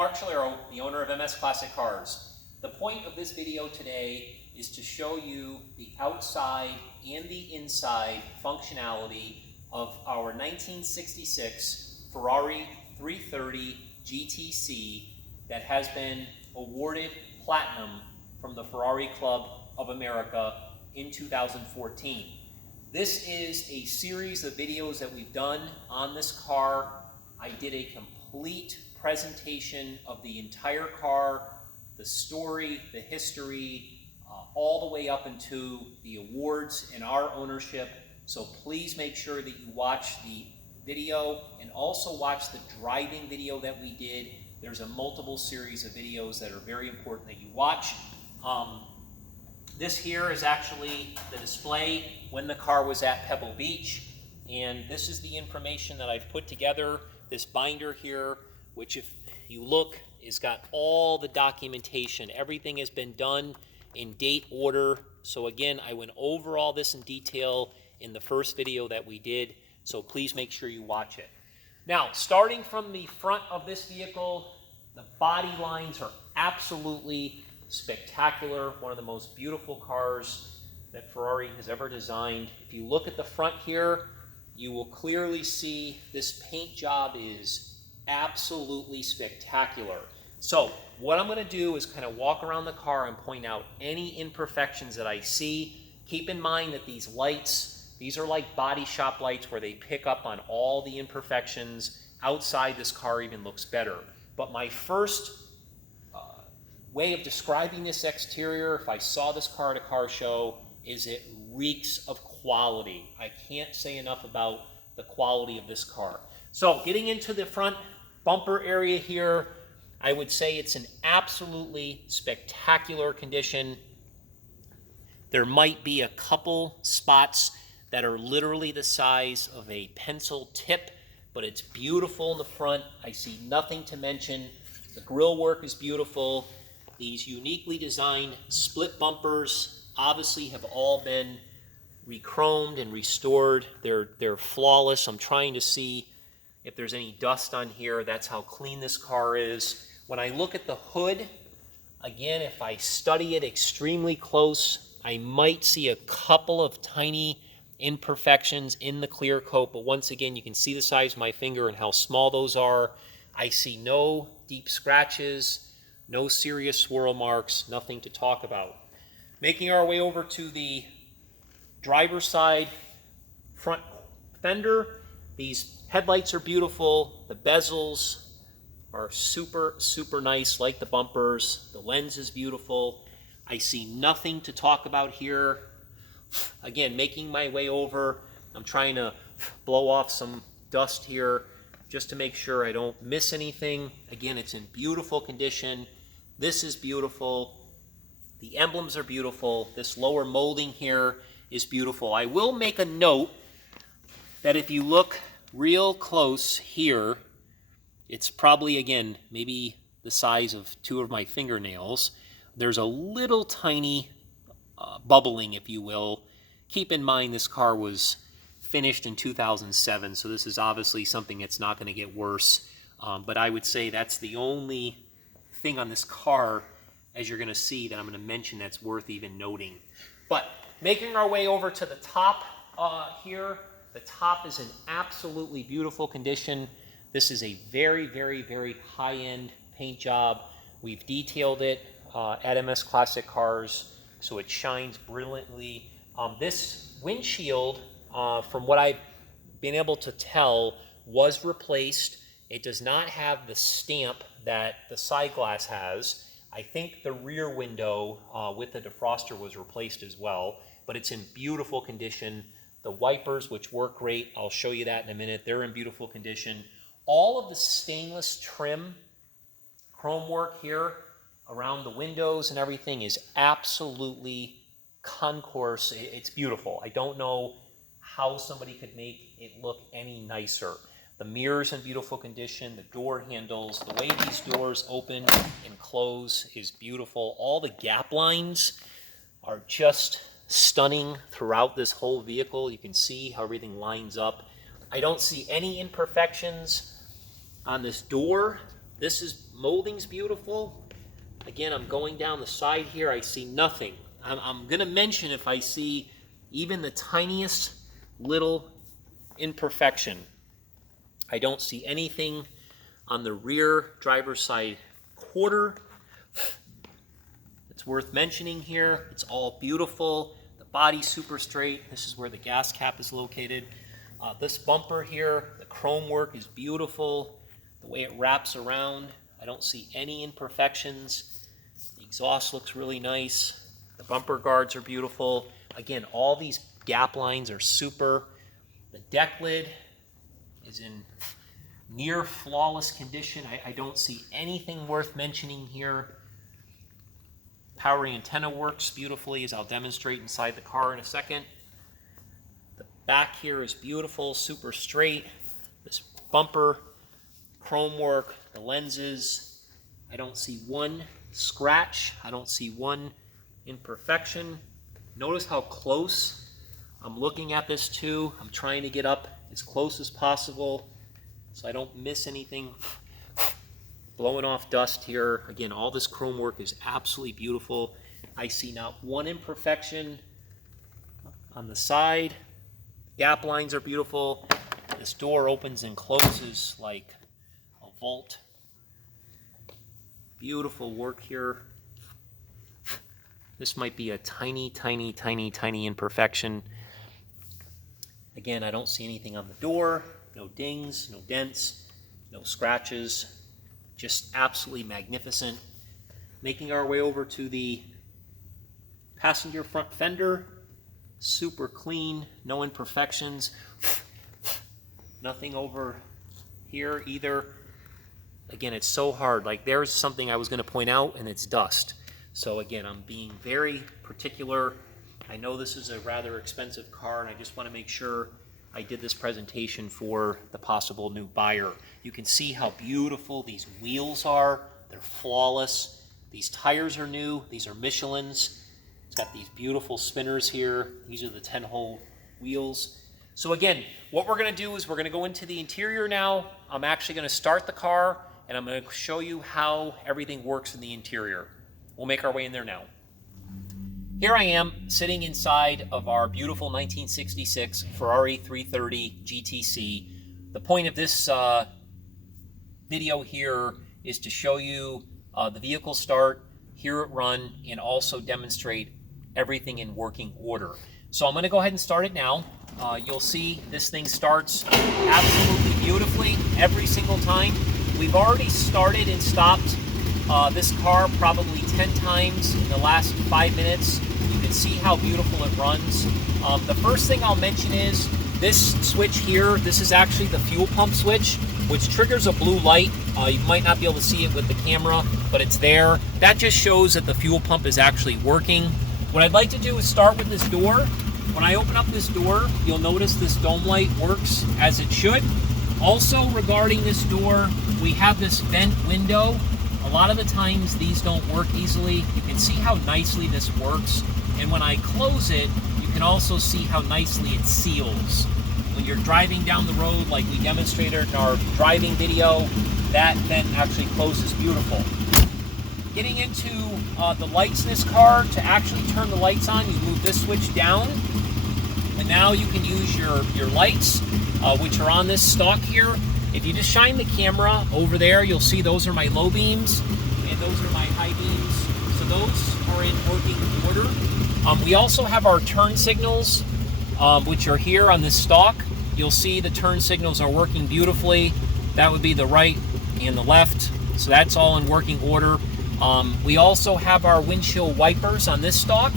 Marcel, the owner of MS Classic Cars. The point of this video today is to show you the outside and the inside functionality of our 1966 Ferrari 330 GTC that has been awarded platinum from the Ferrari Club of America in 2014. This is a series of videos that we've done on this car. I did a complete presentation of the entire car, the story, the history, all the way up into the awards and our ownership. So please make sure that you watch the video and also watch the driving video that we did. There's a multiple series of videos that are very important that you watch. This here is actually the display when the car was at Pebble Beach, and this is the information that I've put together. This binder here, which if you look, has got all the documentation. Everything has been done in date order. So again, I went over all this in detail in the first video that we did, so please make sure you watch it. Now, starting from the front of this vehicle, the body lines are absolutely spectacular. One of the most beautiful cars that Ferrari has ever designed. If you look at the front here, you will clearly see this paint job is absolutely spectacular. So what I'm going to do is kind of walk around the car and point out any imperfections that I see. Keep in mind that these lights, these are like body shop lights where they pick up on all the imperfections. Outside, this car even looks better. But my first way of describing this exterior, if I saw this car at a car show, is it reeks of quality. I can't say enough about the quality of this car. So getting into the front bumper area here, I would say it's an absolutely spectacular condition. There might be a couple spots that are literally the size of a pencil tip, but it's beautiful in the front. I see nothing to mention. The grille work is beautiful. These uniquely designed split bumpers obviously have all been re-chromed and restored. They're flawless. I'm trying to see if there's any dust on here. That's how clean this car is. When I look at the hood, again, if I study it extremely close, I might see a couple of tiny imperfections in the clear coat, but once again, you can see the size of my finger and how small those are. I see no deep scratches, no serious swirl marks, nothing to talk about. Making our way over to the driver's side front fender, these headlights are beautiful. The bezels are super, super nice, like the bumpers. The lens is beautiful. I see nothing to talk about here. Again, making my way over, I'm trying to blow off some dust here just to make sure I don't miss anything. Again, it's in beautiful condition. This is beautiful. The emblems are beautiful. This lower molding here is beautiful. I will make a note that if you look real close here, it's probably, again, maybe the size of two of my fingernails. There's a little tiny bubbling, if you will. Keep in mind this car was finished in 2007, so this is obviously something that's not going to get worse. But I would say that's the only thing on this car, as you're going to see, that I'm going to mention that's worth even noting. But making our way over to the top here, the top is in absolutely beautiful condition. This is a very, very, very high-end paint job. We've detailed it at MS Classic Cars, so it shines brilliantly. This windshield, from what I've been able to tell, was replaced. It does not have the stamp that the side glass has. I think the rear window with the defroster was replaced as well, but it's in beautiful condition. The wipers, which work great, I'll show you that in a minute, they're in beautiful condition. All of the stainless trim, chrome work here around the windows and everything is absolutely concourse. It's beautiful. I don't know how somebody could make it look any nicer. The mirror's in beautiful condition, the door handles, the way these doors open and close is beautiful. All the gap lines are just stunning throughout this whole vehicle. You can see how everything lines up. I don't see any imperfections on this door. Molding's beautiful. Again, I'm going down the side here. I see nothing. I'm going to mention if I see even the tiniest little imperfection. I don't see anything on the rear driver's side quarter. It's worth mentioning here. It's all beautiful. The body's super straight. This is where the gas cap is located. This bumper here, the chrome work is beautiful. The way it wraps around, I don't see any imperfections. The exhaust looks really nice. The bumper guards are beautiful. Again, all these gap lines are super. The deck lid is in near flawless condition. I don't see anything worth mentioning here. Powering antenna works beautifully, as I'll demonstrate inside the car in a second. The back here is beautiful, super straight. This bumper, chrome work, the lenses. I don't see one scratch. I don't see one imperfection. Notice how close I'm looking at this too. I'm trying to get up as close as possible so I don't miss anything. Blowing off dust here. Again, all this chrome work is absolutely beautiful. I see not one imperfection on the side. Gap lines are beautiful. This door opens and closes like a vault. Beautiful work here. This might be a tiny, tiny, tiny, tiny imperfection. Again, I don't see anything on the door. No dings, no dents, no scratches. Just absolutely magnificent. Making our way over to the passenger front fender. Super clean, no imperfections. Nothing over here either. Again, it's so hard. Like, there's something I was going to point out, and it's dust. So again, I'm being very particular. I know this is a rather expensive car, and I just want to make sure I did this presentation for the possible new buyer. You can see how beautiful these wheels are. They're flawless. These tires are new. These are Michelin's. It's got these beautiful spinners here. These are the 10-hole wheels. So again, what we're going to do is we're going to go into the interior now. I'm actually going to start the car, and I'm going to show you how everything works in the interior. We'll make our way in there now. Here I am sitting inside of our beautiful 1966 Ferrari 330 GTC. The point of this video here is to show you the vehicle start, hear it run, and also demonstrate everything in working order. So I'm going to go ahead and start it now. You'll see this thing starts absolutely beautifully every single time. We've already started and stopped this car probably 10 times in the last 5 minutes. You can see how beautiful it runs. The first thing I'll mention is this switch here. This is actually the fuel pump switch, which triggers a blue light. You might not be able to see it with the camera, but it's there. That just shows that the fuel pump is actually working. What I'd like to do is start with this door. When I open up this door, you'll notice this dome light works as it should. Also, regarding this door, we have this vent window. A lot of the times these don't work easily. You can see how nicely this works. And when I close it, you can also see how nicely it seals. When you're driving down the road, like we demonstrated in our driving video, that vent actually closes beautiful. Getting into the lights in this car, to actually turn the lights on, you move this switch down. And now you can use your lights, which are on this stalk here. If you just shine the camera over there, you'll see those are my low beams, and those are my high beams. So those are in working order. We also have our turn signals, which are here on this stalk. You'll see the turn signals are working beautifully. That would be the right and the left. So that's all in working order. We also have our windshield wipers on this stalk.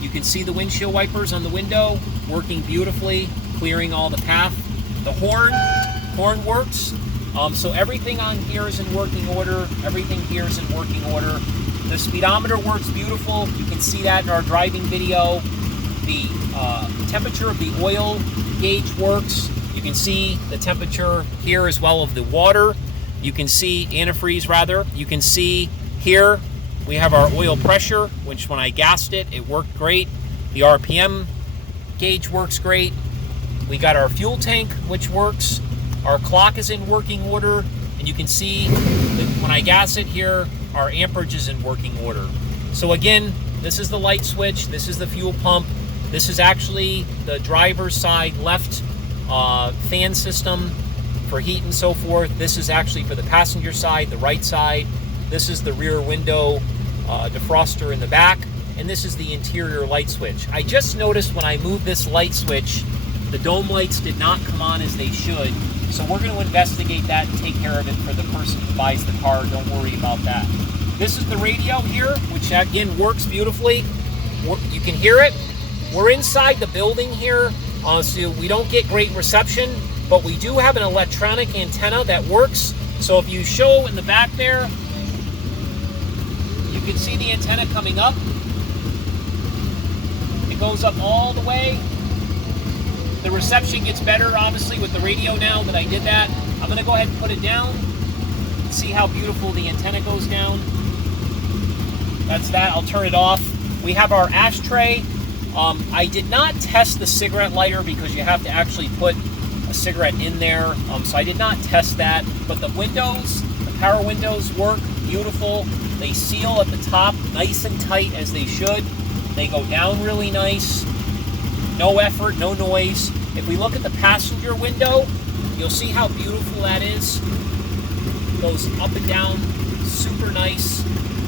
You can see the windshield wipers on the window working beautifully, clearing all the path. The horn works. So everything on here is in working order. Everything here is in working order. The speedometer works beautiful. You can see that in our driving video. The temperature of the oil gauge works. You can see the temperature here as well of the water. You can see antifreeze rather. You can see here we have our oil pressure, which when I gassed it, it worked great. The RPM gauge works great. We got our fuel tank, which works. Our clock is in working order. And you can see that when I gas it here, our amperage is in working order. So again, this is the light switch, this is the fuel pump, this is actually the driver's side left fan system for heat and so forth. This is actually for the passenger side, the right side. This is the rear window defroster in the back, and this is the interior light switch. I just noticed when I moved this light switch, the dome lights did not come on as they should, so we're going to investigate that and take care of it for the person who buys the car. Don't worry about that. This is the radio here, which again works beautifully. You can hear it. We're inside the building here, so we don't get great reception, but we do have an electronic antenna that works. So if you show in the back there, you can see the antenna coming up. It goes up all the way. The reception gets better, obviously, with the radio now that I did that. I'm going to go ahead and put it down. See how beautiful the antenna goes down. That's that. I'll turn it off. We have our ashtray. I did not test the cigarette lighter because you have to actually put a cigarette in there. So I did not test that. But the windows, the power windows work beautiful. They seal at the top nice and tight as they should. They go down really nice. No effort, no noise. If we look at the passenger window, you'll see how beautiful that is. Goes up and down, super nice,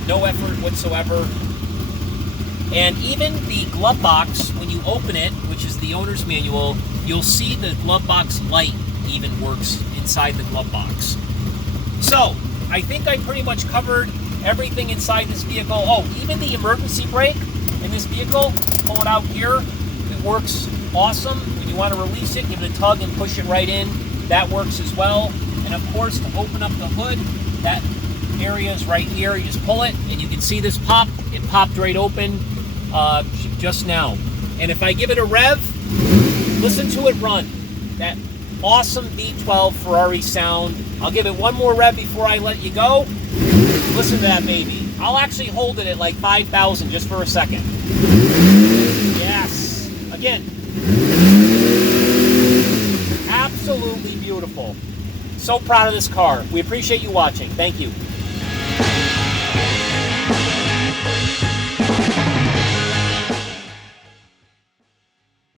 no effort whatsoever. And even the glove box, when you open it, which is the owner's manual, you'll see the glove box light even works inside the glove box. So, I think I pretty much covered everything inside this vehicle. Oh, even the emergency brake in this vehicle, pull it out here. It works awesome. When you want to release it, give it a tug and push it right in. That works as well. And of course, to open up the hood, that area is right here. You just pull it, and you can see this pop. It popped right open just now. And if I give it a rev, listen to it run. That awesome V12 Ferrari sound. I'll give it one more rev before I let you go. Listen to that baby. I'll actually hold it at like 5,000 just for a second. Yes. Again, absolutely beautiful. So proud of this car. We appreciate you watching. Thank you.